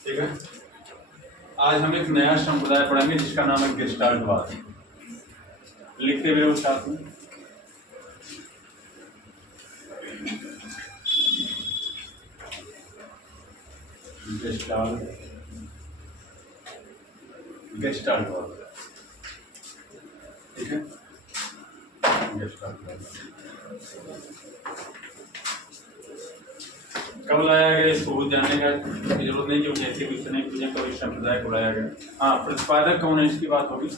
ठीक है। आज हम एक नया संप्रदाय पढ़ेंगे जिसका नाम है गेस्टाल्टवाद। लिखते हुए वो साथ में गेस्टाल्टवाद। ठीक है, गेस्टाल्टवाद कब लाया गया इसको बहुत जानने का जरूरत नहीं, क्योंकि ऐसे क्वेश्चन नहीं पूछे कब इस संप्रदाय को लाया गया। हाँ, प्रतिपादक कौन है इसकी बात होगी,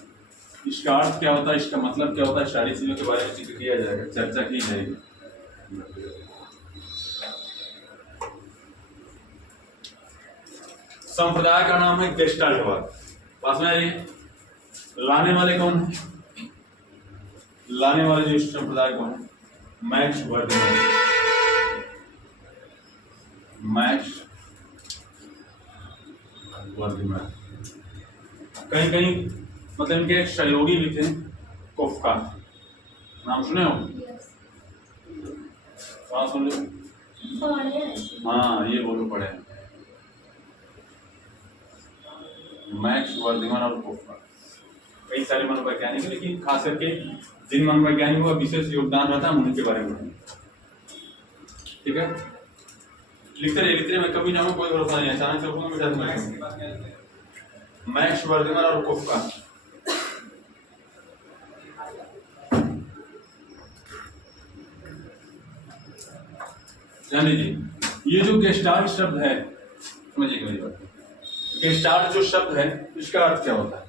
इसका अर्थ क्या होता है, इसका मतलब क्या होता है, सारी चीजों के बारे में जिक्र किया जाएगा, चर्चा की जाएगी। संप्रदाय का नाम है गेस्टाल्टवाद। पास में आइए, लाने वाले कौन है, लाने वाले जो संप्रदाय कौन है, मैक्स वर्डमैन। मैक्स वर्डमैन कहीं कहीं मतलब इनके एक सहयोगी भी थे, कोफका, नाम सुने हो? हाँ सुन लो, हाँ ये बोलो पढ़े, मैक्स वर्डमैन और कोफका। कई सारे मनोवैज्ञानिक, लेकिन खास करके जिन मनोवैज्ञानिकों का विशेष योगदान रहता है उनके बारे में। ठीक है, लिखते रहे मैं कभी जाऊँ कोई भरोसा नहीं, अचानक से मैक्स वर्डमैन और कोफका। ध्यान दीजिए, ये जो गेस्टाल्ट शब्द है, समझिए मेरी बात, गेस्टाल्ट जो शब्द है इसका अर्थ क्या होता है।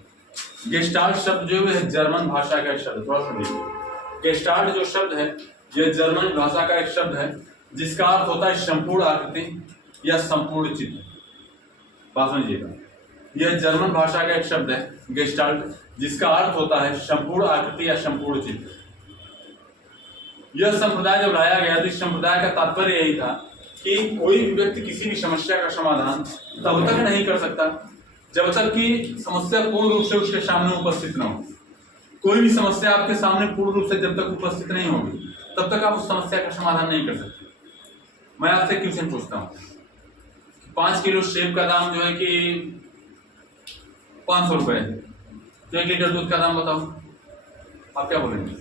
गेस्टाल्ट शब्द जो है जर्मन भाषा का एक शब्द, थोड़ा समझिए। गेस्टाल्ट जो शब्द है यह जर्मन भाषा का एक शब्द है जिसका अर्थ होता है संपूर्ण आकृति या संपूर्ण चित्र। बात समझिएगा, यह जर्मन भाषा का एक शब्द है गेस्टाल्ट, जिसका अर्थ होता है संपूर्ण आकृति या संपूर्ण चित्र। यह संप्रदाय जब लाया गया तो इस संप्रदाय का तात्पर्य यही था कि कोई भी व्यक्ति किसी भी समस्या का समाधान तब तक नहीं कर सकता जब तक कि समस्या पूर्ण रूप से उसके सामने उपस्थित न हो। कोई भी समस्या आपके सामने पूर्ण रूप से जब तक उपस्थित नहीं होगी तब तक आप उस समस्या का समाधान नहीं कर सकते। मैं आपसे क्वेश्चन पूछता हूँ, 5 किलो सेब का दाम जो है कि 500 रुपए, तो 1 लीटर दूध का दाम बताओ, आप क्या बोलेंगे?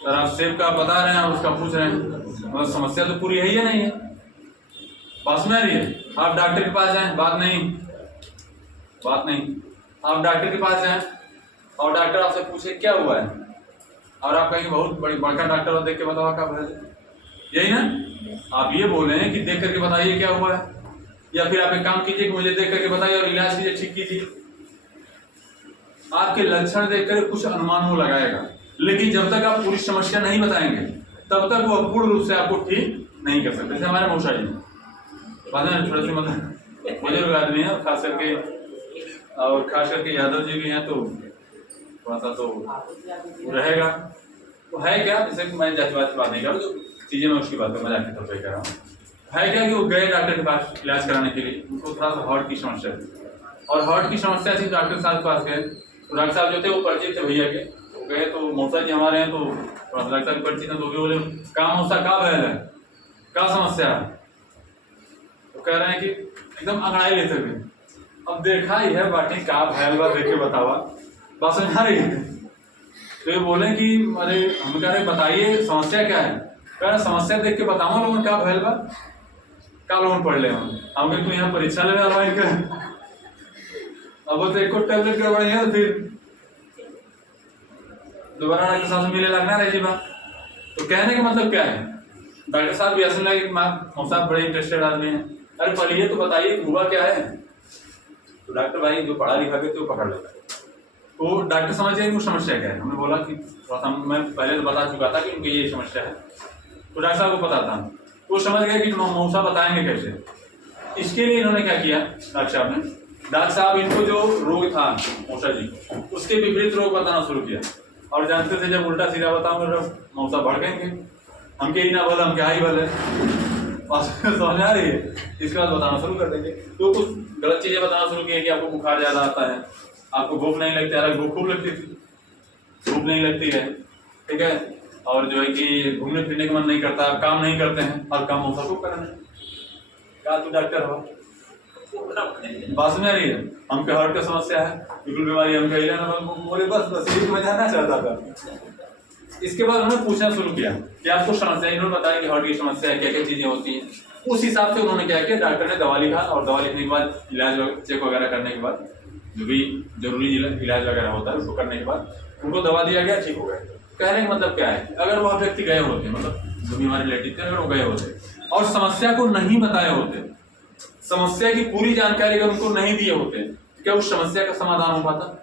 सर आप सेब का बता रहे हैं और उसका पूछ रहे हैं, मतलब समस्या तो पूरी है ही नहीं है। पास में आ रही है, आप डॉक्टर के पास जाएं, बात नहीं, आप डॉक्टर के पास जाएं और डॉक्टर आपसे पूछे क्या हुआ है, और आप कहेंगे बहुत बड़का डॉक्टर हो, देख के बताओ क्या हुआ है, यही ना? आप ये बोल रहे हैं कि देख करके बताइए क्या हुआ है, या फिर आप एक काम कीजिए कि मुझे देख करके बताइए और इलाज कीजिए, ठीक कीजिए। आपके लक्षण देखकर कुछ अनुमान वो लगाएगा, लेकिन जब तक आप पूरी समस्या नहीं बताएंगे तब तक वो पूर्ण रूप से आपको ठीक नहीं कर सकते। जैसे हमारे मौसा जी थोड़ा सी मतलब बुजुर्ग आदमी है, खास करके यादव जी भी हैं, तो थोड़ा सा तो रहेगा। तो है क्या, जैसे मैं जातिवाद की बात नहीं कर रहा, चीजें मैं उसकी बात मजाक के तौर पर कर रहा हूँ। है क्या कि वो गए डॉक्टर के पास इलाज कराने के लिए, उनको थोड़ा सा हार्ट की समस्या थी, और हार्ट की समस्या थी, डॉक्टर साहब के पास गए। तो डॉक्टर साहब जो थे वो परिचित थे भैया के, तो गए तो मौसा जी हमारे हैं, तो थोड़ा सा डॉक्टर साहब परिचित है, तो भी बोले कहाँ मौसा का भैल है, क्या समस्या है? तो कह रहे हैं कि एकदम अंगड़ाई लेते हुए, अब देखा ही है बाटी का भैल बा, देख के बतावा, बात समझा रही है। तो ये बोले कि अरे हम कह रहे बताइए समस्या क्या है, कह रहे समस्या देख के बताओ लोगों का भैल बा, का लोन पढ़ ले हम तो यहाँ परीक्षा ले रहा है, अब तो एक टैबलेट करवाई है, फिर दोबारा डॉक्टर साहब से मिले लगना रही जी बात। तो कहने का मतलब क्या है, डॉक्टर साहब भी ऐसा लगे साहब बड़े इंटरेस्टेड आदमी हैं, अरे पढ़िए तो बताइए हुआ क्या है। तो डॉक्टर भाई जो पढ़ा लिखा के तो पकड़ लेता है, तो डॉक्टर समझ जाए वो समस्या क्या है। हमने बोला कि थोड़ा सा मैं पहले तो बता चुका था कि उनकी ये समस्या है, तो डॉक्टर साहब को पता था, वो समझ गए कि मौसा बताएंगे कैसे। इसके लिए इन्होंने क्या किया, डॉक्टर साहब इनको जो रोग था मौसा जी, उसके विपरीत रोग बताना शुरू किया। और जानते थे जब उल्टा सीधा बताऊंगा मौसा बढ़ गएंगे, हम के ही ना बोले, हम क्या ही बोले, समझ आ रही है। इसके बाद बताना शुरू कर देंगे, तो कुछ गलत चीजें बताना शुरू की है कि आपको बुखार ज्यादा आता है, आपको भूख नहीं लगती, हालांकि भूख खूब लगती थी, भूख नहीं लगती है, ठीक है, और जो है कि घूमने फिरने का मन नहीं करता, काम नहीं करते हैं, और काम मौसा को करना है। क्या तू डॉक्टर हो, बात में आ रही है। हमके हार्ट का समस्या है, बिल्कुल बीमारी हमके इलाज बोले, बस यही मैं जानना चाहता था। इसके बाद उन्होंने पूछना शुरू किया कि आपको समस्या, इन्होंने बताया कि हार्ट की समस्या है, क्या क्या चीजें होती हैं। उस हिसाब से उन्होंने क्या किया, डॉक्टर ने दवा लिखा और दवा लिखने के बाद इलाज चेक वगैरह करने के बाद, जो भी जरूरी इलाज वगैरह होता है उसको करने के बाद उनको दवा दिया गया, ठीक हो गया। कहने का मतलब क्या है, अगर वह व्यक्ति गए होते, मतलब जो भी हमारे रिलेटिव थे, अगर वो गए होते और समस्या को नहीं बताए होते, समस्या की पूरी जानकारी अगर उनको नहीं दिए होते, तो क्या उस समस्या का समाधान हो पाता?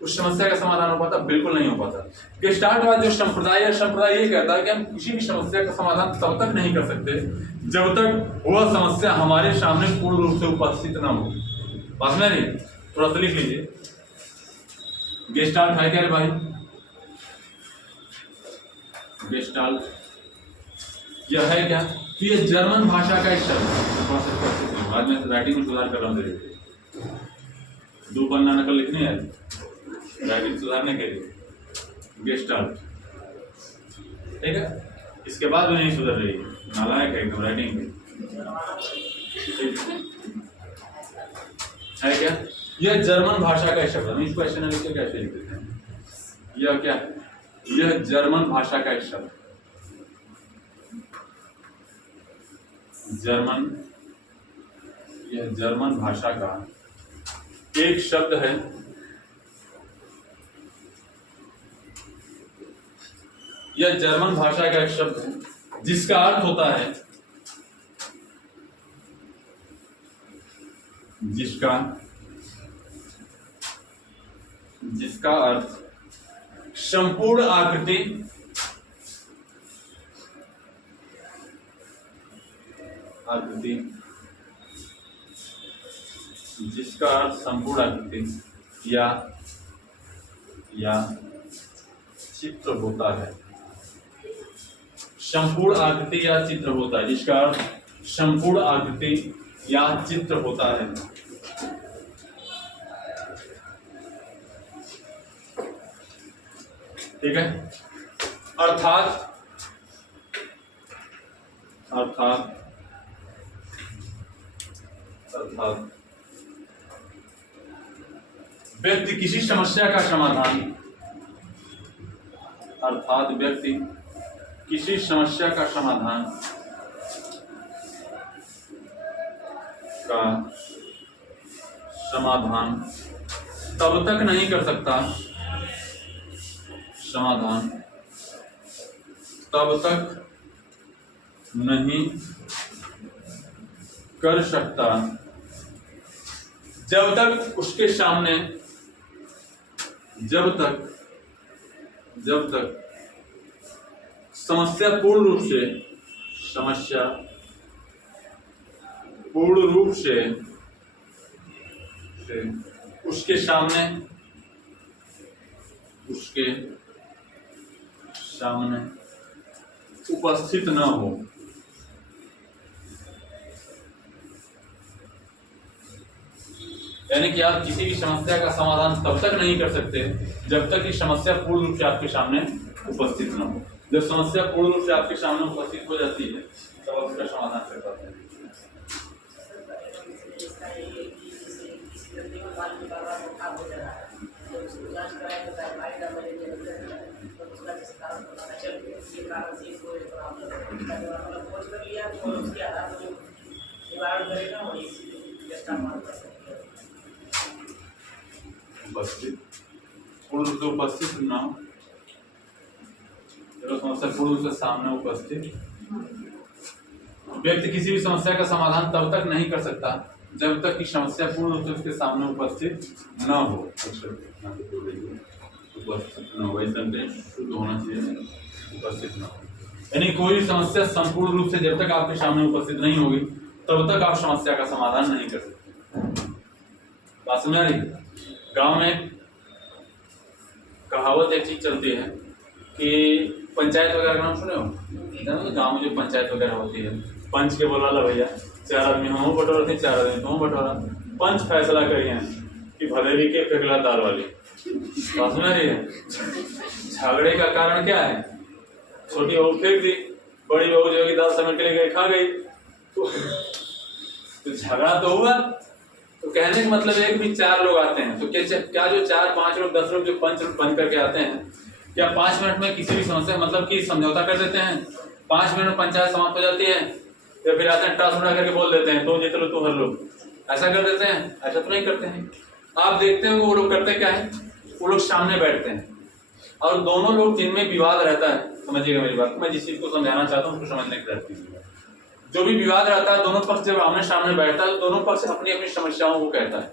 उस समस्या का समाधान हो पाता? बिल्कुल नहीं हो पाता। गेस्टाल्टवाद जो संप्रदाय है, संप्रदाय ये कहता है कि हम किसी भी समस्या का समाधान तब तक नहीं कर सकते जब तक वह समस्या हमारे सामने पूर्ण रूप से उपस्थित ना हो। बात में नहीं, थोड़ा सा लिख लीजिए। गेस्टाल्ट है क्या रे भाई? गेस्टाल्ट यह है क्या कि ये जर्मन भाषा का एक शब्द। आज मैं राइटिंग में सुधार कर रहा हूँ, 2 पन्ना नकल लिखनी है राइटिंग सुधारने के लिए। गेस्टाल्ट, ठीक है। इसके बाद भी नहीं सुधर रही, नालायक है एकदम राइटिंग में, है क्या? यह जर्मन भाषा का शब्द है। इस क्वेश्चन में लिखे कैसे लिख देते हैं? यह क्या? यह जर्मन भाषा का एक शब्द, जर्मन, यह जर्मन भाषा का एक शब्द है। यह जर्मन भाषा का एक शब्द है जिसका अर्थ होता है, जिसका अर्थ संपूर्ण आकृति, जिसका अर्थ संपूर्ण आकृति या चित्र होता है। संपूर्ण आकृति या चित्र होता है, जिसका अर्थ संपूर्ण आकृति या चित्र होता है। ठीक है। अर्थात व्यक्ति किसी समस्या का समाधान, अर्थात व्यक्ति किसी समस्या का समाधान तब तक नहीं कर सकता, समाधान तब तक नहीं कर सकता जब तक उसके सामने, जब तक समस्या पूर्ण रूप से उसके सामने उपस्थित न हो। यानी कि आप किसी भी समस्या का समाधान तब तक नहीं कर सकते जब तक कि समस्या पूर्ण रूप से आपके सामने उपस्थित न हो। जब समस्या पूर्ण रूप से आपके सामने उपस्थित हो जाती है तब आप उसका समाधान कर पाते हैं। उपस्थित, पूर्ण रूप से उपस्थित ना हो, समस्या पूर्ण रूप से सामने उपस्थित। व्यक्ति किसी भी समस्या का समाधान तब तक नहीं कर सकता जब तक कि समस्या पूर्ण रूप से उसके सामने उपस्थित न हो। उपस्थित न हो, शुद्ध होना चाहिए, उपस्थित न हो। यानी कोई समस्या संपूर्ण रूप से जब तक आपके सामने उपस्थित नहीं होगी तब तक आप समस्या का समाधान नहीं कर सकते। बात समझ आ रही? गांव में कहावत एक चीज चलती है कि पंचायत वगैरह का नाम सुने हो? तो गांव में जो पंचायत वगैरह होती है, पंच के बोला ला भैया 4 आदमी हम बटोरा थे, 4 आदमी तुम बटोरा, पंच फैसला करिए कि भदेरी के फेंकला दाल वाली। बात समझ रही है? झगड़े का कारण क्या है? छोटी बहू फेंक दी, बड़ी बहू जो है दाल समेट के लिए गई, खा गई। तो झगड़ा तो हुआ, तो कहने का मतलब है कि भी 4 लोग आते हैं, तो क्या जो 4, 5 लोग, 10 लोग जो पंच बन करके आते हैं, क्या 5 मिनट में किसी भी समस्या मतलब कि समझौता कर देते हैं, 5 मिनट में पंचायत समाप्त हो जाती है, या फिर आते हैं टास उड़ा करके बोल देते हैं तो जीत लो तो हर लो, ऐसा कर देते हैं? ऐसा तो नहीं करते हैं। आप देखते हैं वो लोग करते क्या है, वो लोग सामने बैठते हैं और दोनों लोग जिनमें विवाद रहता है, समझिएगा मेरी बात, मैं जिस चीज को समझाना चाहता हूँ उसको समझने की प्रयास कीजिएगा। जो भी विवाद रहता है, दोनों पक्ष जब आमने सामने बैठता है तो दोनों पक्ष अपनी अपनी समस्याओं को कहता है,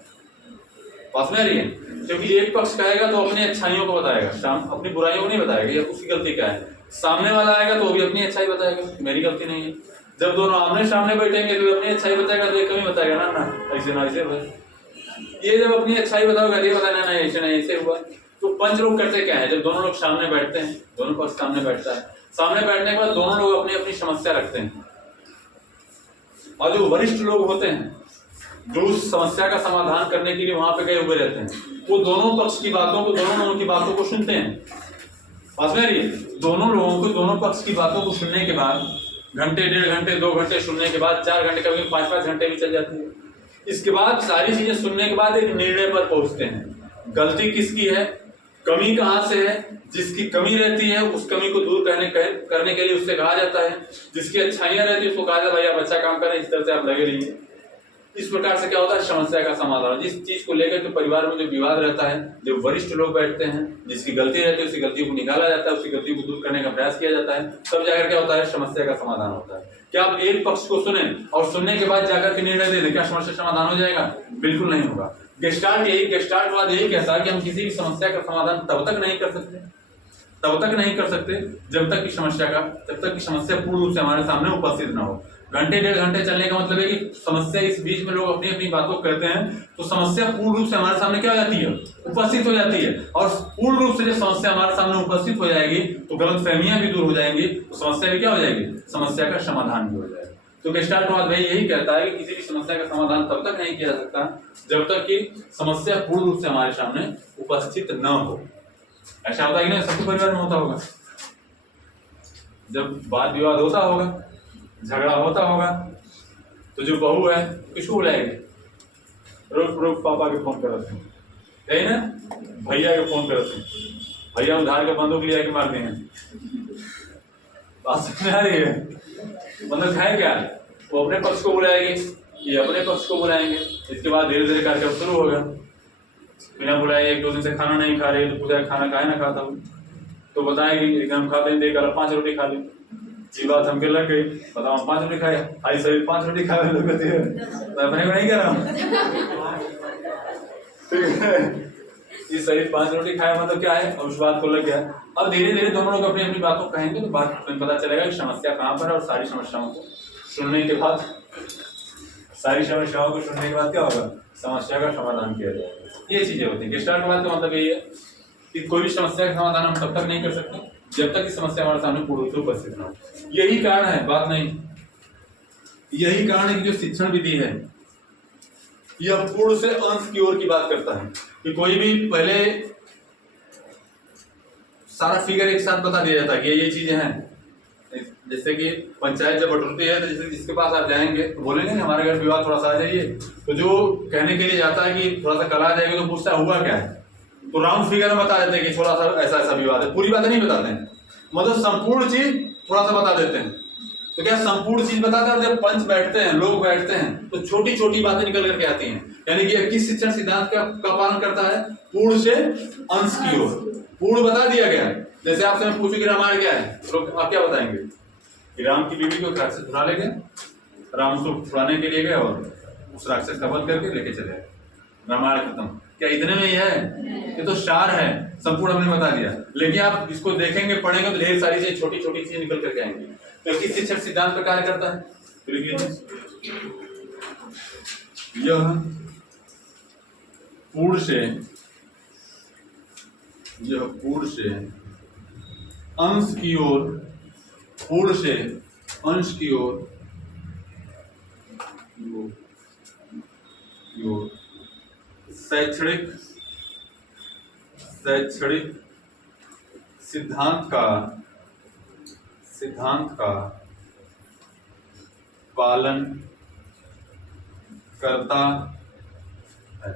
पास में आ रही है, क्योंकि एक पक्ष कहेगा तो अपनी अच्छाइयों को बताएगा, अपनी बुराइयों को नहीं बताएगा या उसकी गलती क्या है। सामने वाला आएगा तो वो भी अपनी अच्छाई बताएगा, मेरी गलती नहीं है। जब दोनों आमने सामने बैठेंगे तो अपनी अच्छाई बताएगा, तो एक कमी बताएगा ना ऐसे ना ऐसे भाई, ये जब अपनी अच्छाई बताओगे ये बताना ना ऐसे नहीं ऐसे हुआ। तो पंच लोग करते क्या है, जब दोनों लोग सामने बैठते हैं, दोनों पक्ष सामने बैठता है, सामने बैठने के बाद दोनों लोग अपनी अपनी समस्या रखते हैं, और जो वरिष्ठ लोग होते हैं जो उस समस्या का समाधान करने के लिए वहां पे गए हुए रहते हैं, वो दोनों पक्ष की बातों को, दोनों लोगों की बातों को सुनते हैं। पास में रहिए, दोनों लोगों को, दोनों पक्ष की बातों को सुनने के बाद घंटे, 1.5 घंटे, 2 घंटे सुनने के बाद, 4 घंटे, कभी 5-5 घंटे भी चल जाती है। इसके बाद सारी चीजें सुनने के बाद एक निर्णय पर पहुंचते हैं, गलती किसकी है, कमी कहाँ से है, जिसकी कमी रहती है उस कमी को दूर करने के लिए उससे कहा जाता है, जिसकी अच्छाइयां रहती है उसको कहा जाता है भाई आप अच्छा काम करें, इस तरह से आप लगे रहिए। इस प्रकार से क्या होता है, समस्या का समाधान। जिस चीज को लेकर के परिवार में जो विवाद रहता है, जो वरिष्ठ लोग बैठते हैं, जिसकी गलती रहती है उसी गलती को निकाला जाता है, उसी गलती को दूर करने का प्रयास किया जाता है, तब जाकर क्या होता है, समस्या का समाधान होता है। क्या आप एक पक्ष को सुने और सुनने के बाद जाकर के निर्णय दे दें, क्या समस्या समाधान हो जाएगा? बिल्कुल नहीं होगा। गेस्टाल्टवाद यही कहता है कि हम किसी भी समस्या का समाधान तब तक नहीं कर सकते जब तक कि समस्या पूर्ण रूप से हमारे सामने उपस्थित ना हो। घंटे, 1.5 घंटे चलने का मतलब है कि समस्या, इस बीच में लोग अपनी अपनी बातों करते हैं तो समस्या पूर्ण रूप से हमारे सामने क्या हो जाती है, उपस्थित हो जाती है। और पूर्ण रूप से जब समस्या हमारे सामने उपस्थित हो जाएगी तो गलतफहमियां भी दूर हो जाएंगी, तो समस्या भी क्या हो जाएगी, समस्या का समाधान भी हो जाएगा। तो गेस्टाल्टवाद भाई यही कहता है कि किसी भी समस्या का समाधान तब तक नहीं किया जा सकता जब तक कि समस्या पूर्ण रूप से हमारे सामने उपस्थित न हो। ऐसा होता है कि नहीं, सबके परिवार में होता होगा, जब वाद विवाद होता होगा, झगड़ा होता होगा, तो जो बहू है किसको बुलाएगी, रोक पापा के फोन करते हैं, यही ना, भैया के फोन करते हैं, भैया उधार के बंदूक लिया के मार देंगे। बात समझ आ रही है? मतलब है क्या, वो अपने पक्ष को बुलाएगी, ये अपने पक्ष को बुलाएंगे, इसके बाद धीरे धीरे कार्यक्रम शुरू होगा। बिना बुलाए 1-2 दिन से खाना नहीं खा रही, तो पूछा खाना काहे ना खाता हूँ, तो बताएगी एकदम खा देंगे, 5 रोटी खा ली, ये बात हमके लग गई, बताओ 5 रोटी खाए, आई सभी 5 रोटी खाए लोग कहते हैं, तो अपने को नहीं कह रहा हूँ, ठीक है, ये सही 5 रोटी खाया मतलब क्या है, और उस बात को लग गया। अब धीरे धीरे दोनों लोग अपनी अपनी बातों कहेंगे तो बात में पता चलेगा कि समस्या कहाँ पर है, और सारी समस्याओं को सुनने के बाद क्या होगा, समस्या का समाधान किया जाएगा। ये चीजें होती है। गेस्टाल्टवाद का मतलब यही है कि कोई भी समस्या का समाधान हम तब तक नहीं कर सकते जब तक कि समस्या हमारे सामने पूर्ण रूप से उपस्थित ना हो। यही कारण है, बात नहीं, यही कारण है कि जो शिक्षण विधि है यह पूर्ण से अंश की ओर की बात करता है, कि कोई भी पहले सारा फिगर एक साथ बता दिया जाता है कि ये चीजें हैं। जैसे कि पंचायत जब बटुरती है तो जिसके पास आप जाएंगे तो बोलेंगे ना हमारे घर विवाद थोड़ा सा आ जाइए, तो जो कहने के लिए जाता है कि थोड़ा सा कल आ जाएगा तो पूछता हुआ क्या है, तो राउंड फिगर में बता देते हैं कि थोड़ा सा ऐसा ऐसा विवाद है, पूरी बातें नहीं बताते हैं, मतलब संपूर्ण चीज थोड़ा सा बता देते हैं। तो क्या संपूर्ण चीज बताते हैं, और जब पंच बैठते हैं, लोग बैठते हैं, तो छोटी छोटी बातें निकल करके आती हैं। यानी कि किस शिक्षण सिद्धांत का पालन करता है, पूर्ण से अंश की ओर। पूर्ण बता दिया गया है, जैसे आपसे मैं पूछूं कि रामायण क्या है, तो आप क्या बताएंगे कि राम की बीवी को राक्षस छुड़ा ले गए, राम उसको छुड़ाने के लिए गए और उस राक्षस का वध करके लेके चले, रामायण खत्म। क्या इतने में ही है? ये तो सार है, संपूर्ण हमने बता दिया। लेकिन आप इसको देखेंगे, पढ़ेंगे तो ढेर सारी चीज, छोटी छोटी चीजें निकल करके आएंगी। तो किस शिक्षण सिद्धांत पर कार्य करता है, यह पूर्ण से अंश की ओर, पूर्ण से अंश की ओर शैक्षणिक सिद्धांत का पालन करता है।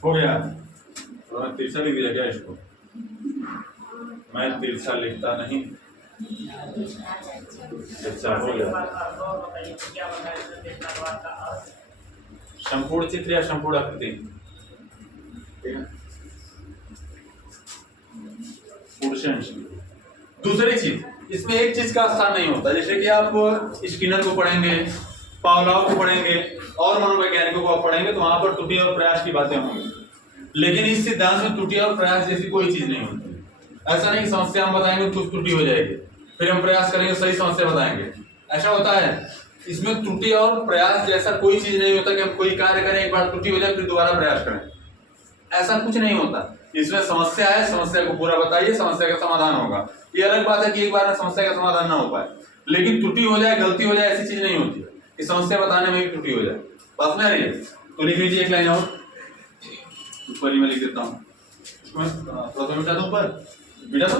हो गया। तो मैं तिरछा लिख दिया क्या इसको? मैं तिरछा लिखता नहीं। अच्छा, हो गया। संपूर्ण चित्र या संपूर्ण आकृति, ठीक है। दूसरी चीज, इसमें एक चीज का स्थान नहीं होता। जैसे कि आप स्किनर को पढ़ेंगे, पावलोव को पढ़ेंगे और मनोवैज्ञानिकों को आप पढ़ेंगे तो वहां पर त्रुटि और प्रयास की बातें होंगी, लेकिन इस सिद्धांत में त्रुटि और प्रयास जैसी कोई चीज नहीं होती। ऐसा नहीं कि समस्या हम बताएंगे तो त्रुटि हो जाएगी, फिर हम प्रयास करेंगे सही समस्या बताएंगे, ऐसा होता है। इसमें त्रुटि और प्रयास जैसा कोई चीज नहीं होता कि हम कोई कार्य करें, एक बार त्रुटि हो जाए फिर दोबारा प्रयास करें, ऐसा कुछ नहीं होता। इसमें समस्या है, समस्या को पूरा बताइए, समस्या का समाधान होगा। ये अलग बात है कि एक बार में समस्या का समाधान ना हो पाए, लेकिन त्रुटि हो जाए, गलती हो जाए, ऐसी चीज नहीं होती कि समस्या बताने में भी त्रुटि हो जाए। बात में आ रही है? तो लिख लीजिए एक लाइन और, ऊपर ही मैं लिख देता हूँ। थोड़ा सा मिटा दो ऊपर, मिटा दो।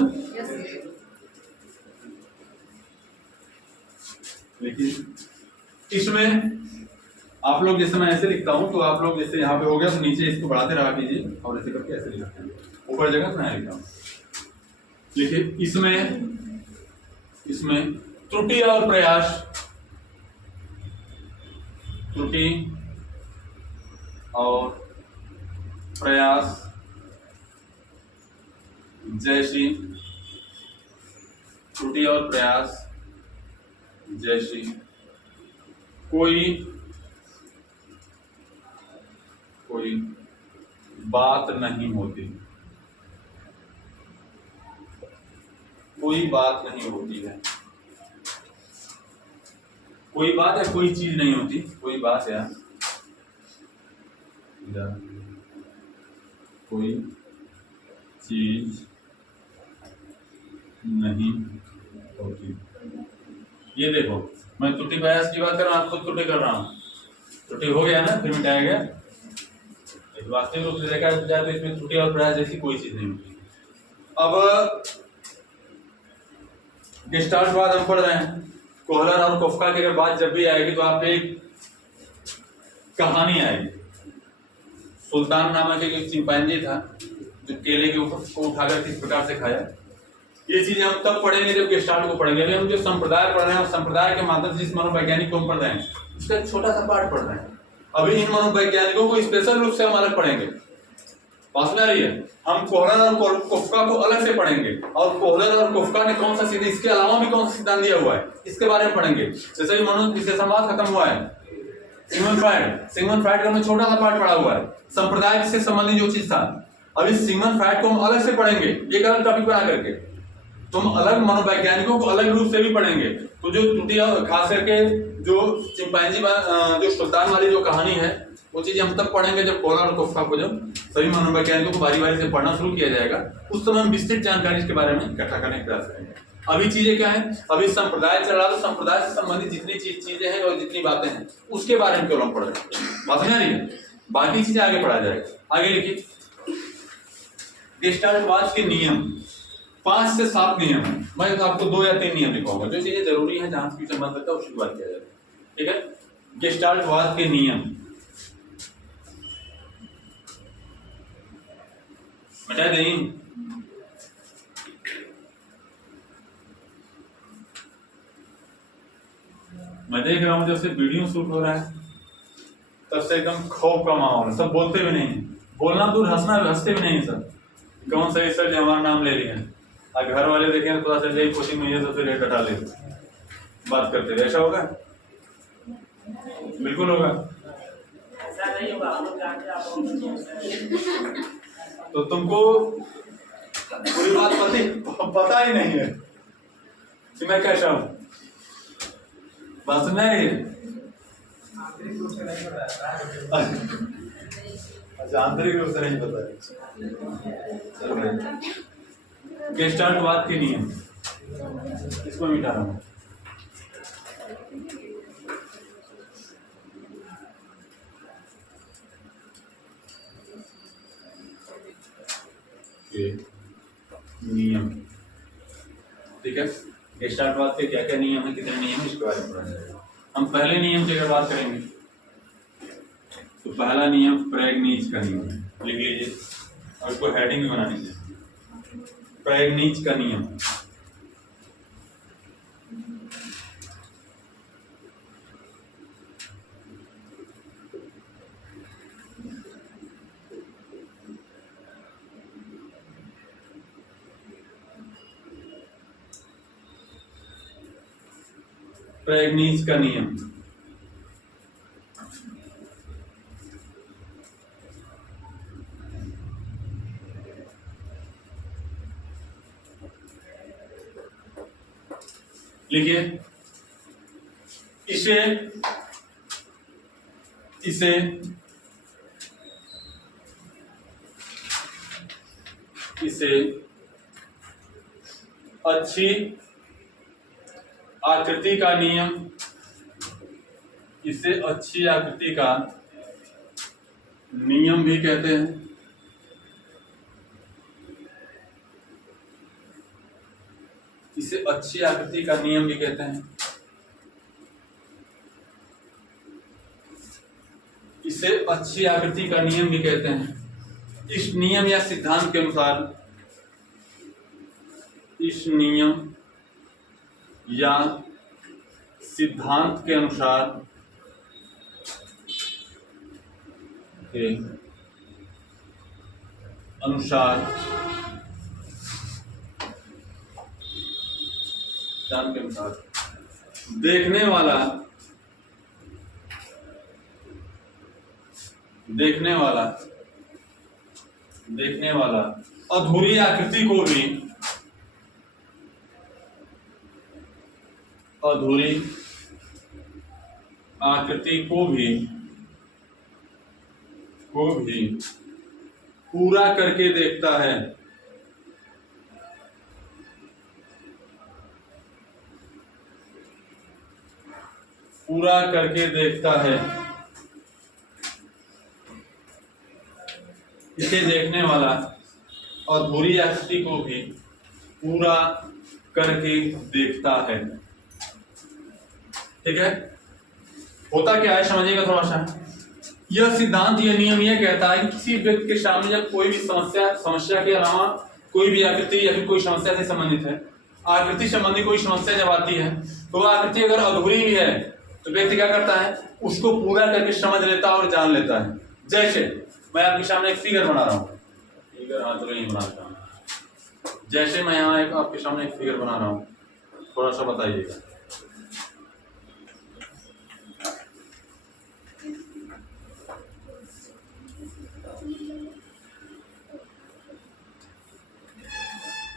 लेकिन इसमें आप लोग जैसे मैं ऐसे लिखता हूं तो आप लोग जैसे यहाँ पे हो गया तो नीचे इसको बढ़ाते रहा कीजिए और ऐसे करके ऐसे लिखते हैं, ऊपर जगह मैं लिखता हूँ। देखिए इसमें त्रुटि और प्रयास, त्रुटि और प्रयास जैसी, त्रुटि और प्रयास जैसी कोई बात नहीं होती, कोई बात नहीं होती है। कोई बात है, कोई चीज नहीं होती, कोई बात है, कोई चीज नहीं होती। ये देखो, मैं त्रुटि प्रयास की बात कर रहा हूं, आप खुद त्रुटि कर रहा हूं, त्रुटि हो गया ना, फिर मिटाया गया। वास्तविक रूप से देखा जाए तो इसमें त्रुटि और प्रयास जैसी कोई चीज नहीं होती। अब गेस्टाल्टवाद हम पढ़ रहे हैं, कोहलर और कोफका की अगर बात जब भी आएगी तो आप एक कहानी आएगी। सुल्तान नामक एक चिंपैंजी था जो केले के ऊपर को उठाकर किस प्रकार से खाया। ये चीजें हम तब पढ़ेंगे जब गेस्टाल्ट को पढ़ेंगे। अभी हम जो संप्रदाय पढ़ रहे हैं, संप्रदाय के माध्यम से जिस मनोवैज्ञानिक को हम पढ़ रहे हैं उसका एक छोटा सा पार्ट पढ़ रहे हैं। अभी इन मनोवैज्ञानिकों को स्पेशल रूप से हम अलग पढ़ेंगे। पास में आ रही है? हम कोहलर और कोफका को अलग से पढ़ेंगे और कोहलर और कोफका ने कौन सा सिद्धांत, इसके अलावा भी कौन सा सिद्धांत दिया हुआ है इसके बारे में पढ़ेंगे। जैसे ही मनोविश्लेषणवाद खत्म हुआ है, सिगमंड फ्राइड का हमने छोटा सा पार्ट पढ़ा हुआ है, संप्रदाय से संबंधित जो चीज था। अभी सिगमंड फ्राइड को हम अलग से पढ़ेंगे, एक अलग टॉपिक बना करके। तो हम अलग मनोवैज्ञानिकों को अलग रूप से भी पढ़ेंगे। तो जो त्रुटियां, खास करके जो चिंपैंजी जो सुल्तान वाली जो कहानी है, वो चीजें हम तब पढ़ेंगे जब कोहलर और कोफका को जब सभी मनोवैज्ञानिकों को बारी बारी से पढ़ना शुरू किया जाएगा, उस समय हम विस्तृत जानकारी इसके बारे में इकट्ठा करने का प्रयास करेंगे। अभी चीजें क्या है, अभी संप्रदाय चल रहा है, तो संप्रदाय से संबंधित जितनी चीजें हैं और जितनी बातें हैं उसके बारे में केवल हम पढ़ रहे हैं। बात समझ रही है? बाकी चीजें आगे पढ़ा जाएगा। आगे लिखिए, गेस्टाल्टवाद के नियम 5 से 7 नियम है। मैं आपको 2 या 3 नियम लिखवाऊंगा, जो चीजें जरूरी है, जहां से संबंध रखता है उसकी बात किया जाएगा। ठीक है? गेस्टाल्टवाद के नियम बता दें। मैं देख रहा हूं जब से वीडियो शूट हो रहा है तब से एकदम खौफ का माहौल है, सब बोलते भी नहीं, बोलना दूर हंसना, हंसते भी नहीं सब। कौन सा सर जो हमारा नाम ले लिए हैं, और घर वाले देखें तो पता चल जाए कोचिंग में ये सबसे रेट हटा ले बात करते हुए। ऐसा होगा? बिल्कुल होगा। ऐसा नहीं होगा। तो तुमको पूरी बात पता ही नहीं है कि मैं कैसा हूं। बात सुन रही है? अच्छा, आंतरिक रूप से नहीं पता है। गेस्टाल्टवाद के नियम, इसको मिटा रहा हूं। नियम, ठीक है। गेस्टाल्टवाद के क्या क्या नियम है, कितने नियम है, इसके बारे में पढ़ा जाएगा। हम पहले नियम की अगर बात करेंगे तो पहला नियम प्रैग्नीज का नियम है, लिख लीजिए और इसको हेडिंग भी बना लीजिए। प्रैग्नीज का नियम, प्रैग्नीज का नियम। लिखिए इसे इसे इसे अच्छी आकृति का नियम, इसे अच्छी आकृति का नियम भी कहते हैं। इसे अच्छी आकृति का नियम भी कहते हैं। इसे अच्छी आकृति का नियम भी कहते हैं। इस नियम या सिद्धांत के अनुसार, इस नियम या सिद्धांत के अनुसार देखने वाला अधूरी आकृति को भी पूरा करके देखता है। इसे देखने वाला अधूरी आकृति को भी पूरा करके देखता है। ठीक है, होता क्या है समझिएगा थोड़ा सा। यह सिद्धांत, यह नियम यह कहता है कि किसी व्यक्ति के सामने जब कोई भी समस्या के अलावा कोई भी आकृति या फिर कोई समस्या से संबंधित है, आकृति संबंधी कोई समस्या जब आती है तो वह आकृति अगर अधूरी भी है तो व्यक्ति क्या करता है, उसको पूरा करके समझ लेता है और जान लेता है। जैसे मैं आपके सामने एक फिगर बना रहा हूँ, जैसे मैं यहाँ आपके सामने एक फिगर बना रहा हूँ, थोड़ा सा बताइएगा।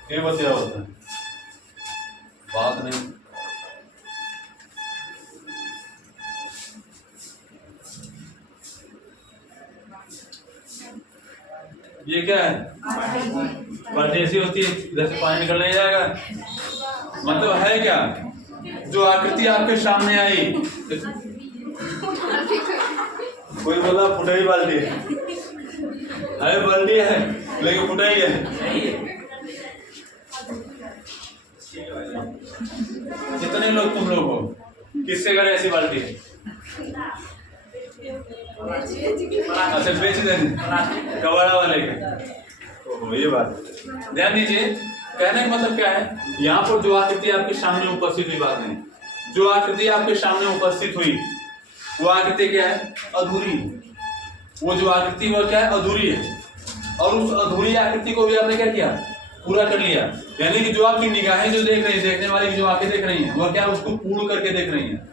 क्या बचा होता है, बात नहीं। ये क्या है, बाल्टी ऐसी होती है, इधर से पानी निकल नहीं जाएगा। मतलब है क्या, जो आकृति आपके सामने आई, कोई बोला फुटाई बाल्टी है, बाल्टी है लेकिन फुटाई है। कितने लोग तुम लोग हो, किससे करे ऐसी बाल्टी? अच्छा, बेच देंगे कबाड़ा वाले के। ये बात ध्यान दीजिए, कहने का मतलब क्या है, यहाँ पर जो आकृति आपके सामने उपस्थित हुई, बात नहीं, जो आकृति आपके सामने उपस्थित हुई वो आकृति क्या है, अधूरी। वो जो आकृति वो क्या है, अधूरी है। और उस अधूरी आकृति को भी आपने क्या किया, पूरा कर लिया। यानी कि जो आपकी निगाहें जो देख रही है, देखने वाली जो आंखें देख रही हैं, वह क्या उसको पूर्ण करके देख रही हैं।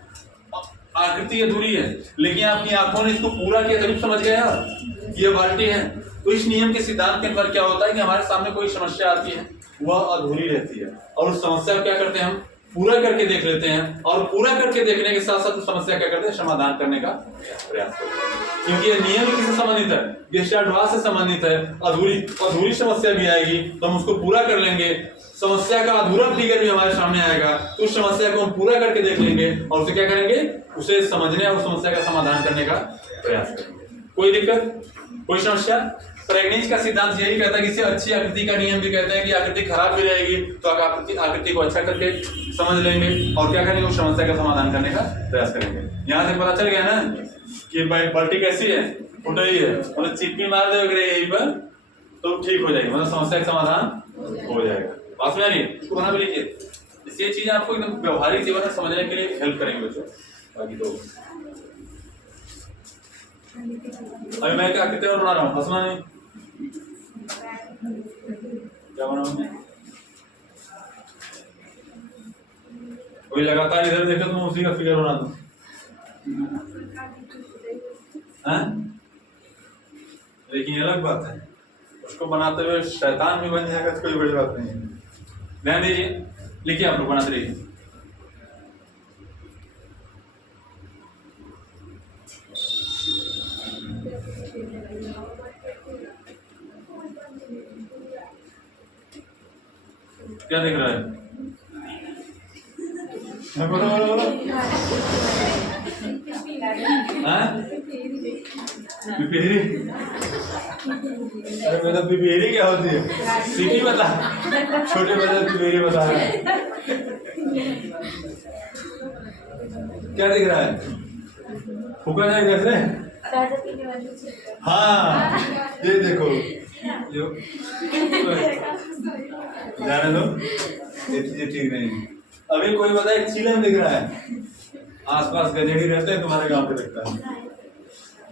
आकृति अधूरी है लेकिन आपकी आंखों ने इसको पूरा किया, तभी समझ गया ये बाल्टी है। तो इस नियम के सिद्धांत के अंदर क्या होता है कि हमारे सामने कोई समस्या आती है, वह अधूरी रहती है और उस समस्या को क्या करते हैं, हम पूरा करके देख लेते हैं। और पूरा करके देखने के साथ साथ उस समस्या क्या करते हैं, समाधान करने का प्रयास करते हैं। क्योंकि ये नियम किससे संबंधित है, गेस्टाल्टवाद से संबंधित है। अधूरी समस्या भी आएगी तो हम उसको पूरा कर लेंगे, समस्या का अधूरा फिगर भी हमारे सामने आएगा तो उस समस्या को हम पूरा करके देख लेंगे और उसे क्या करेंगे, उसे समझने और समस्या का समाधान करने का प्रयास करेंगे। कोई दिक्कत, कोई समस्या? प्रेग्नेंस का सिद्धांत यही कहता है कि इसे अच्छी आकृति का नियम भी कहते हैं कि आकृति खराब भी रहेगी तो आकृति को अच्छा करके समझ लेंगे और क्या करेंगे, उस समस्या का समाधान करने का प्रयास करेंगे। यहाँ से पता चल गया ना कि बाल्टी कैसी है, फुट रही है, मतलब चिप्पी मार दो यहीं पर तो ठीक हो जाएगी, मतलब समस्या का समाधान हो जाएगा। बात में आ रही है, इसको बना भी लीजिए। ये चीजें आपको एकदम व्यवहारिक जीवन में समझने के लिए हेल्प करेंगे बच्चों। बाकी तो अभी मैं क्या आकृति और बना रहा हूँ, हंसना नहीं, क्या बनाऊं मैं, कोई लगातार इधर देखे तो मैं उसी का फिगर बना दूं। लेकिन ये अलग बात है, उसको बनाते हुए शैतान भी बन जाएगा तो कोई बड़ी बात नहीं है। ध्यान दीजिए, लिखिए आप लोग बनाते रहिए। क्या दिख रहा है? बोलो बोलो बोलो। पिपीरी? अरे मेरा पिपीरी क्या होती है? सीटी बता, छोटे बच्चे पिपीरी बता रहे हैं। क्या दिख रहा है? फूका जाए कैसे? हाँ, ये देखो, जो जाने दो, ये ठीक नहीं। अभी कोई बताए चिलम दिख रहा है, आसपास गधेड़ी रहते हैं, तुम्हारे गांव पे दिखता है,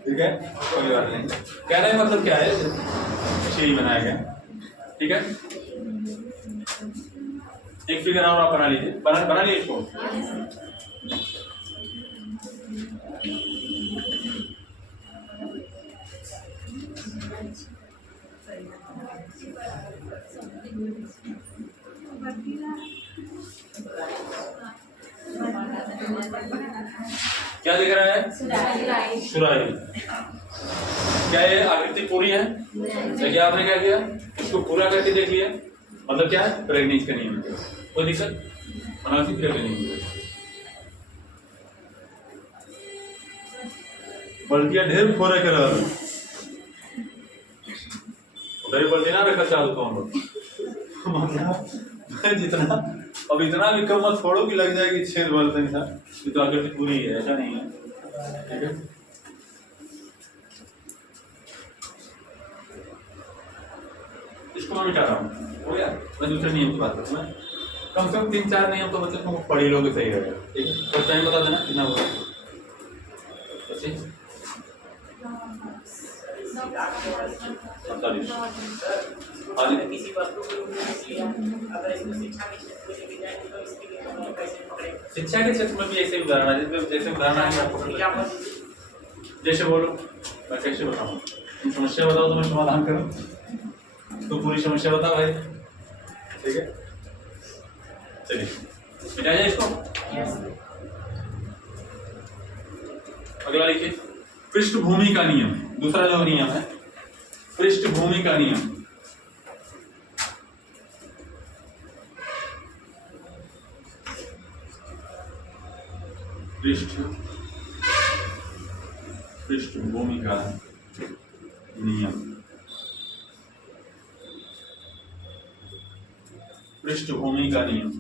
ठीक है, कोई बात नहीं। कहने का मतलब क्या है, चीज बनाया गया, ठीक है। एक फिगर और आप बना लीजिए, बना लीजिए इसको। क्या दिख रहा है? सुराही। क्या ये आकृति पूरी है? देखिए आपने क्या किया, इसको पूरा करके देख लिया, मतलब क्या है, प्रेग्नेंस का नियम। कोई दिक्कत? बनावटी क्रिया का नियम। बल्टियां ढेर फोड़े के रह बल्टी ना रखा चालू तो हम मतलब जितना अब इतना भी कम मत फोड़ो कि लग जाएगी छेद बोलते नहीं था, ये तो आकृति पूरी है, ऐसा नहीं है, ठीक है। इसको मैं मिटा रहा हूँ, हो गया। मैं दूसरे नियम की बात करता हूँ, कम से कम 3-4 नियम तो बच्चे तुमको पढ़ी लोगे, सही रहेगा, ठीक है। तो टाइम बता देना कितना होगा। 47। किसी वस्तु को अगर इसमें शिक्षा के क्षेत्र में भी ऐसे उदाहरण है, जैसे उदाहरण है, जैसे बोलो मैं कैसे बताऊँ, तुम समस्या बताओ तो मैं समाधान करूँ, तो पूरी समस्या बताओ भाई, ठीक है। चलिए मिटा जाए इसको। अगला लिखिए, पृष्ठभूमि का नियम। दूसरा जो नियम है, पृष्ठभूमि का नियम। पृष्ठभूमि का नियम। पृष्ठभूमि का नियम।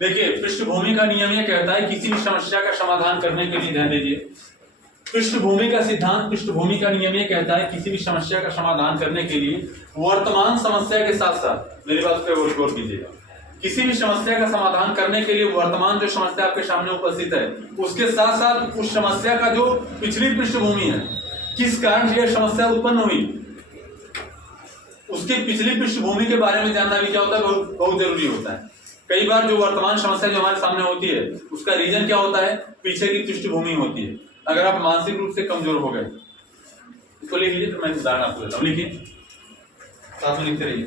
देखिए, पृष्ठभूमि का नियम यह कहता है किसी भी समस्या का समाधान करने के लिए, ध्यान दीजिए, पृष्ठभूमि का सिद्धांत, पृष्ठभूमि का नियम यह कहता है किसी भी समस्या का समाधान करने के लिए वर्तमान समस्या के साथ साथ, मेरी बात पे गौर कीजिएगा, किसी भी समस्या का समाधान करने के लिए वर्तमान जो समस्या आपके सामने उपस्थित है उसके साथ साथ उस समस्या का जो पिछली पृष्ठभूमि है, किस कारण यह समस्या उत्पन्न हुई, उसकी पिछली पृष्ठभूमि के बारे में जानना भी क्या होता है, बहुत जरूरी होता है। कई बार जो वर्तमान समस्या जो हमारे सामने होती है उसका रीजन क्या होता है, पीछे की पृष्ठभूमि होती है। अगर आप मानसिक रूप से कमजोर हो गए, इसको लिख लीजिए, तो मैं उदाहरण आपको देता हूं, लिखिए, साथ में लिखते रहिए।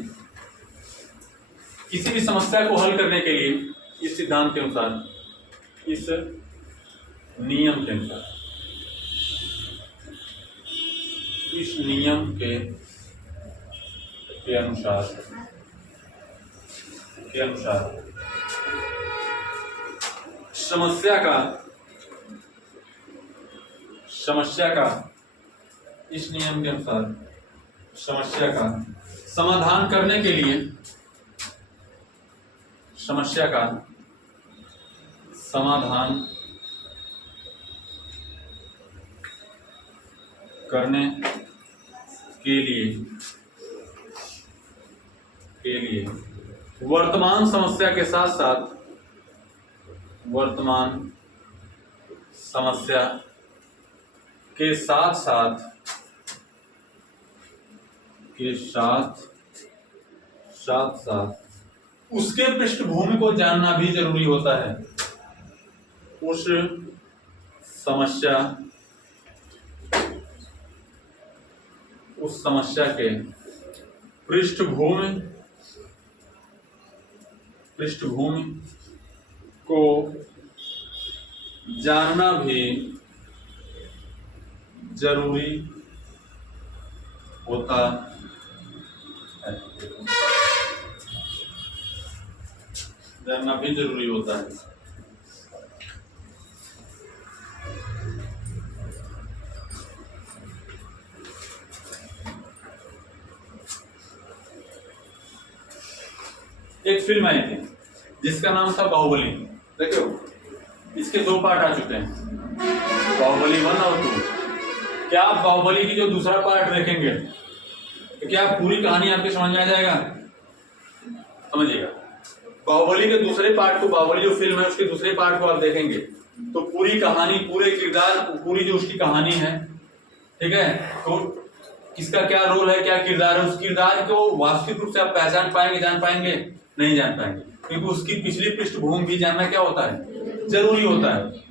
किसी भी समस्या को हल करने के लिए इस सिद्धांत के अनुसार, इस नियम के अनुसार, इस नियम के अनुसार समस्या का समस्या का, इस नियम के अनुसार समस्या का समाधान करने के लिए, समस्या का समाधान करने के लिए वर्तमान समस्या के साथ साथ, वर्तमान समस्या के साथ साथ उसके पृष्ठभूमि को जानना भी जरूरी होता है। उस समस्या के पृष्ठभूमि को जानना भी जरूरी होता है। जानना भी जरूरी होता है। एक फिल्म आई थी जिसका नाम था बाहुबली, देखो इसके 2 पार्ट आ चुके हैं, बाहुबली 1 और 2। क्या आप बाहुबली की जो दूसरा पार्ट देखेंगे तो क्या पूरी कहानी आपके समझ में आ जाएगा? समझिएगा, बाहुबली के दूसरे पार्ट को, बाहुबली जो फिल्म है उसके दूसरे पार्ट को आप देखेंगे तो पूरी कहानी, पूरे किरदार, पूरी जो उसकी कहानी है, ठीक है, तो किसका क्या रोल है, क्या किरदार है, उस किरदार को वास्तविक रूप से आप पहचान पाएंगे, जान पाएंगे? नहीं जान पाएंगे, क्योंकि उसकी पिछली पृष्ठभूमि भी जानना क्या होता है? जरूरी होता है,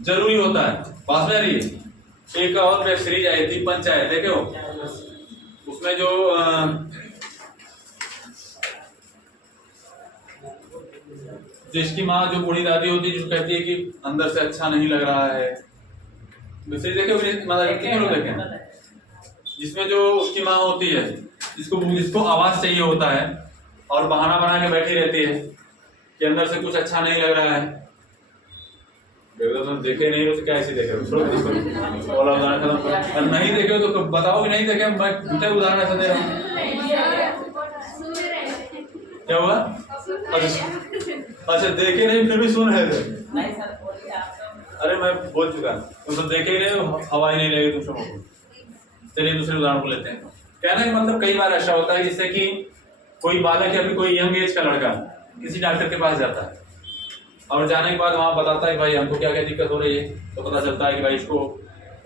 जरूरी होता है। पास में आ रही है। एक और वेब सीरीज आई थी पंचायत, देखे हो? उसमें जो जिसकी माँ जो बूढ़ी दादी होती है, जो कहती है कि अंदर से अच्छा नहीं लग रहा है, वैसे देखे देखे, जिसमें जो उसकी माँ होती है, जिसको आवाज चाहिए होता है और बहाना बना के बैठी रहती है कि अंदर से कुछ अच्छा नहीं लग रहा है। देखे नहीं हो तो क्या ऐसे देखे हो? नहीं देखे हो तो बताओ कि नहीं देखे, मैं उदाहरण ऐसा दे रहा हूँ। क्या हुआ? अच्छा देखे नहीं फिर भी सुन रहे थे। अरे मैं बोल चुका, तुम सब देखे ही नहीं, हवा ही नहीं लगी तुम सबको। चलिए दूसरे उदाहरण को लेते हैं। कहना कि मतलब कई बार ऐसा होता है जिससे कि कोई बालक या फिर कोई यंग एज का लड़का किसी डॉक्टर के पास जाता है और जाने के बाद वहाँ बताता है भाई हमको क्या क्या दिक्कत हो रही है, तो पता चलता है कि भाई इसको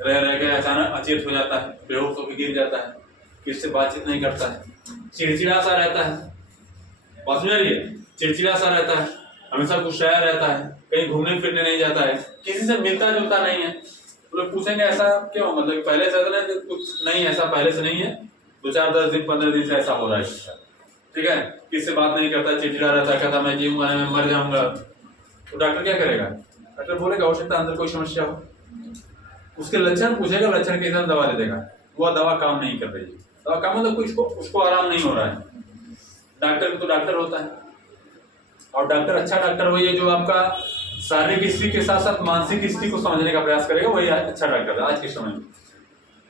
रह के अचानक अचेत हो जाता है, बेहोश होकर गिर जाता है, किसी से बातचीत नहीं करता है, चिड़चिड़ा सा रहता है, बात समझ रही है? चिड़चिड़ा सा रहता है, हमेशा गुस्साया रहता है, कहीं घूमने फिरने नहीं जाता है, किसी से मिलता जुलता नहीं है। तो लोग पूछेंगे ऐसा क्यों, मतलब पहले से कुछ नहीं, ऐसा पहले से नहीं है, 2-4 10 दिन 15 दिन से ऐसा हो रहा है, ठीक है, किससे बात नहीं करता, चिड़चिड़ा रहता, कहता मैं जीऊंगा मैं मर जाऊंगा। तो डॉक्टर क्या करेगा? डॉक्टर बोलेगा हो सकता है अंदर कोई समस्या हो, उसके लक्षण पूछेगा, लक्षण के हिसाब दवा दे देगा। वह दवा काम नहीं कर रही है, दवा काम मतलब उसको आराम नहीं हो रहा है। डॉक्टर तो डॉक्टर होता है, और डॉक्टर अच्छा डॉक्टर वही है जो आपका शारीरिक स्थिति के साथ साथ मानसिक स्थिति को समझने का प्रयास करेगा, वही अच्छा डॉक्टर है। आज के समय में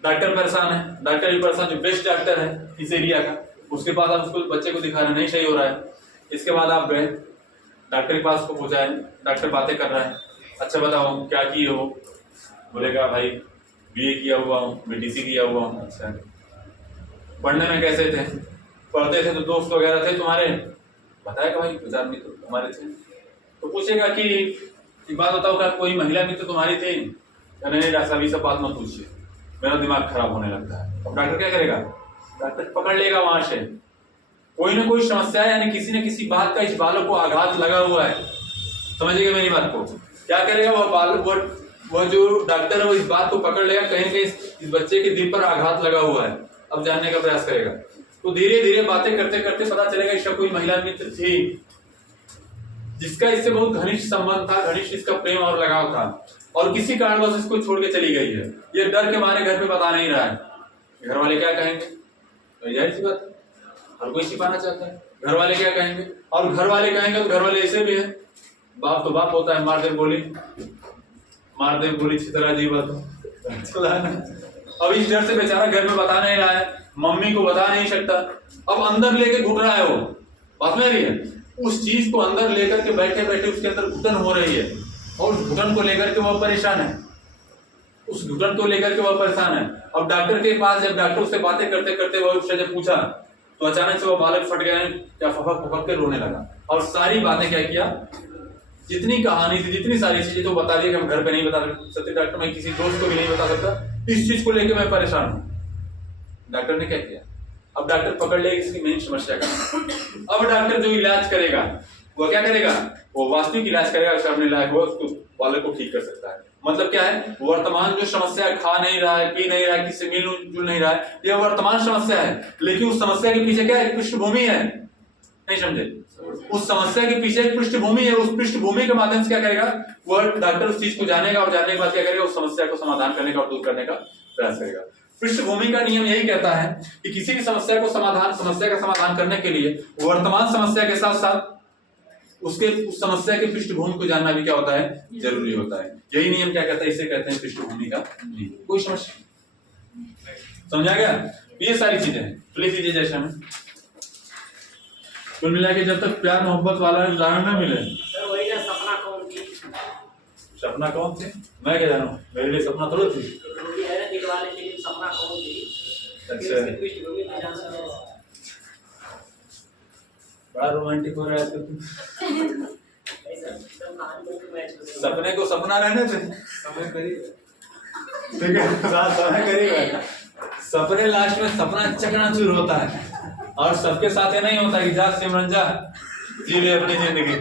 डॉक्टर परेशान है, डॉक्टर भी परेशान, जो बेस्ट डॉक्टर है इस एरिया का, उसके पास आप उसको बच्चे को दिखा रहे नहीं सही हो रहा है, इसके बाद आप गए डॉक्टर के पास, को पूछा है, डॉक्टर बातें कर रहा है, अच्छा बताओ क्या किए हो? बोलेगा भाई BA किया हुआ हूँ, BTC किया हुआ हूँ। अच्छा पढ़ने में कैसे थे? पढ़ते थे तो दोस्त वगैरह थे तुम्हारे? बताएगा भाई 2-4 मित्र तुम्हारे थे। तो पूछेगा कि एक बात बताओ, क्या कोई महिला मित्र तुम्हारी थी? नहीं डॉक्टर साहब ये सब बात मत पूछिए, मेरा दिमाग खराब होने लगता है। अब डॉक्टर क्या करेगा? डॉक्टर पकड़ लेगा वहां से कोई ना कोई समस्या है, यानी किसी न किसी बात का इस बालक को आघात लगा हुआ है, समझिएगा मेरी बात को। क्या करेगा वह बालक, वह जो डॉक्टर है वो इस बात को पकड़ लेगा, कहीं कहीं इस बच्चे के दिल पर आघात लगा हुआ है, अब जानने का प्रयास करेगा। तो धीरे धीरे बातें करते करते पता चलेगा इसका कोई महिला मित्र थी जिसका इससे बहुत घनिष्ठ संबंध था, घनिष्ठ इसका प्रेम और लगाव था, और किसी कारणवश इसको छोड़ के चली गई है। ये डर के मारे घर पे बता नहीं रहा है, घर वाले क्या कहेंगे? तो जाहिर सी बात है, हर कोई छिपाना चाहता है, घर वाले क्या कहेंगे? और घर वाले कहेंगे तो घर वाले ऐसे भी है, बाप तो बाप होता है, मार दे गोली छितरा जीवा तो अब इस डर से बेचारा घर में बता नहीं रहा है, मम्मी को बता नहीं सकता, अब अंदर लेके घुट रहा है वो, बात में रही है, उस चीज को अंदर लेकर के बैठे बैठे उसके अंदर घुटन हो रही है, और उस घुटन को लेकर के वो परेशान है, उस घुटन को लेकर के वो परेशान है। अब डॉक्टर के पास जब डॉक्टर उससे बातें करते करते वो उससे जब पूछा तो अचानक से वो बालक फट गया, क्या फपक फपक के रोने लगा, और सारी बातें क्या किया, जितनी कहानी थी, जितनी सारी चीजें तो बता दी कि हम घर पे नहीं बता सकते डॉक्टर, मैं किसी दोस्त को भी नहीं बता सकता, इस चीज को लेकर मैं परेशान हूँ। डॉक्टर ने क्या किया, अब डॉक्टर पकड़ लेगा इसकी मेन समस्या का, अब डॉक्टर जो इलाज करेगा वो क्या करेगा, वो वास्तविक इलाज करेगा, उसका अपने लायक हो उसको बालक को ठीक कर सकता है। मतलब क्या है, वर्तमान जो समस्या है, खा नहीं रहा है, पी नहीं रहा है, किसी से मिल जुल नहीं रहा है, ये वर्तमान समस्या है, लेकिन उस समस्या के पीछे क्या है, पृष्ठभूमि है, नहीं समझे, उस समस्या के पीछे एक पृष्ठभूमि है, उस पृष्ठभूमि के माध्यम से क्या करेगा वो डॉक्टर उस चीज को जानेगा, और जानने के बाद क्या करेगा, उस समस्या को समाधान करने का और दूर करने का प्रयास करेगा। पृष्ठभूमि का नियम यही कहता है कि किसी भी समस्या का समाधान करने के लिए वर्तमान समस्या के साथ साथ उसके उस समस्या के पृष्ठभूमि को जानना भी क्या होता है, जरूरी होता है। यही नियम क्या कहता है, इसे कहते हैं पृष्ठभूमि का नियम। कोई समस्या समझा गया, ये सारी चीजें हैं। प्लीज लीजिए, जैसे हमें कुल मिला के जब तक प्यार मोहब्बत वाला उदाहरण न मिले, सर वही ना, सपना कौन थी, सपना कौन थी, मैं क्या जानूं, मेरे लिए सपना थोड़ा थी, रोटी है ना दिलवाले के लिए, सपना कौन थी, अच्छा पृष्ठभूमि तो जान सकते हैं। बड़ा रोमांटिक हो रहा है तुम, सपने को सपना रहने दे, समय करीब, ठीक है, समय करीब, सपने लास्ट में सपना चकनाचूर होता है, और सबके साथ ये नहीं होता कि जा सिमरन जा जी ले अपनी जिंदगी।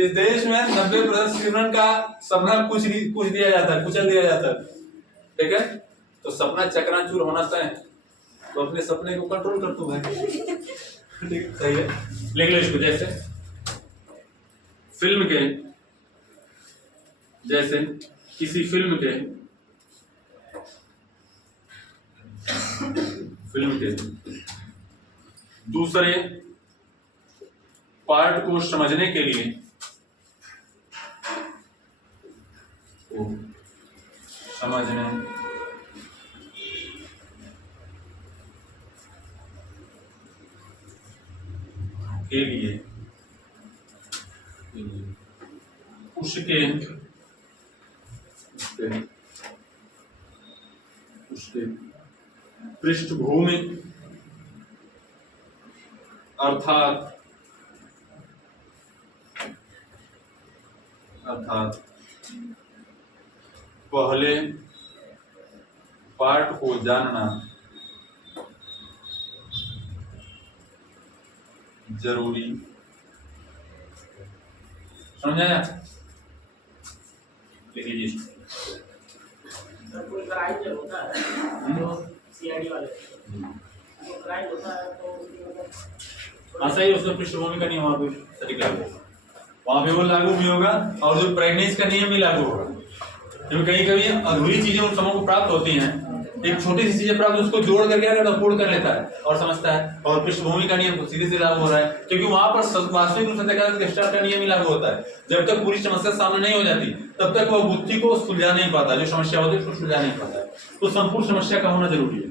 इस देश में 90% सिमरन का सपना कुछ दिया जाता है, कुचल दिया जाता है, ठीक है, तो सपना चकनाचूर होना तय, तो अपने सपने को कंट्रोल कर तू भाई, ठीक सही है। लिख लो इसको, जैसे फिल्म के, जैसे किसी फिल्म के दूसरे पार्ट को समझने के लिए उसके पृष्ठभूमि अर्थात पहले पार्ट को जानना जरूरी, समझाया, लिख लीजिए। सर कोई क्राइम जब होता है तो सीआईडी वाले तो क्राइम होता है तो हाँ सही, उसमें पृष्ठभूमि का नियम वहाँ पे सटीक लागू होगा, वहाँ पे वो लागू भी होगा, और जो प्रेगनेंसी का नियम भी लागू होगा, क्योंकि कहीं कभी अधूरी चीजें उन समूह को प्राप्त होती हैं, एक छोटी सी चीजें प्राप्त उसको जोड़ करके क्या करता है, पूर्ण कर लेता है और समझता है, और पृष्ठभूमि का नियम सीधे सीधे लागू हो रहा है, क्योंकि वहां पर वास्तविक रूप से देखा जाए गेस्टाल्ट का नियम ही लागू होता है। जब तक पूरी समस्या सामने नहीं हो जाती तब तक वह बुद्धि को सुलझा नहीं पाता, जो समस्या होती है उसको सुलझा नहीं पाता है, तो संपूर्ण समस्या का होना जरूरी है।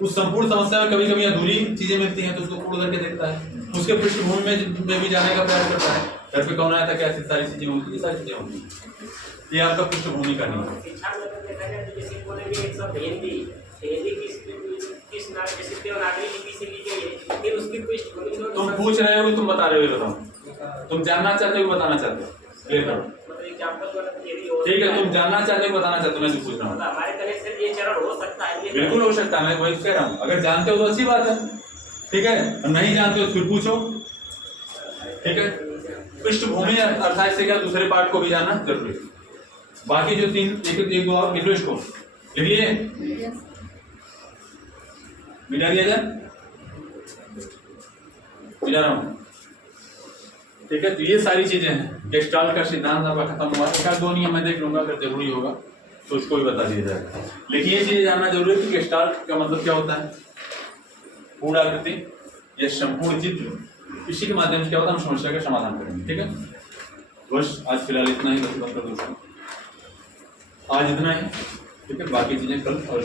उस संपूर्ण समस्या में कभी कभी अधूरी चीजें मिलती हैं तो उसको पूर्ण करके देखता है, उसके पृष्ठभूमि में भी जाने का प्रयास करता है, घर पे कौन आया था, क्या सारी चीजें होती है, सारी चीजें होती है, ये आपका पृष्ठभूमि का नियम है। शिक्षा में तो देखा जाए तो जैसे बोलेंगे एक शब्द हिंदी किस देवनागरी लिपि से ली गई है, फिर उसकी पृष्ठभूमि तुम पूछ रहे हो, तुम बता रहे हो, बताओ तुम जानना चाहते हो बताना चाहते हो, क्लियर करो, मतलब एग्जांपल वाला थियरी हो, ठीक है, तुम जानना चाहते हो बताना चाहते हो, मैं पूछ रहा हूँ, हमारे तरह से ये चरण हो सकता है, बिल्कुल हो सकता है, मैं वही कह रहा हूँ, अगर जानते हो तो अच्छी बात है, ठीक है, और नहीं जानते हो तो फिर पूछो, ठीक है। पृष्ठभूमि अर्थात से क्या, दूसरे पार्ट को भी जानना जरूरी है। बाकी जो तीन एक दो और लिख लो, इसको लिख लिए, मिटा दिया जाए, मिटा रहा हूँ, ठीक है। तो ये सारी चीजें हैं, गेस्टाल्ट का सिद्धांत आपका खत्म हुआ, एक दो नियम मैं देख लूंगा, अगर जरूरी होगा तो उसको भी बता दिया जाएगा, लेकिन ये चीजें जानना जरूरी है कि गेस्टाल्ट का मतलब क्या होता है, पूर्ण आकृति या संपूर्ण चित्र, इसी के माध्यम से क्या होता है, हम समस्या का समाधान करेंगे, ठीक है। बस आज फिलहाल इतना ही, बस कर दो। आज इतना ही, ठीक है, बाकी चीजें कल और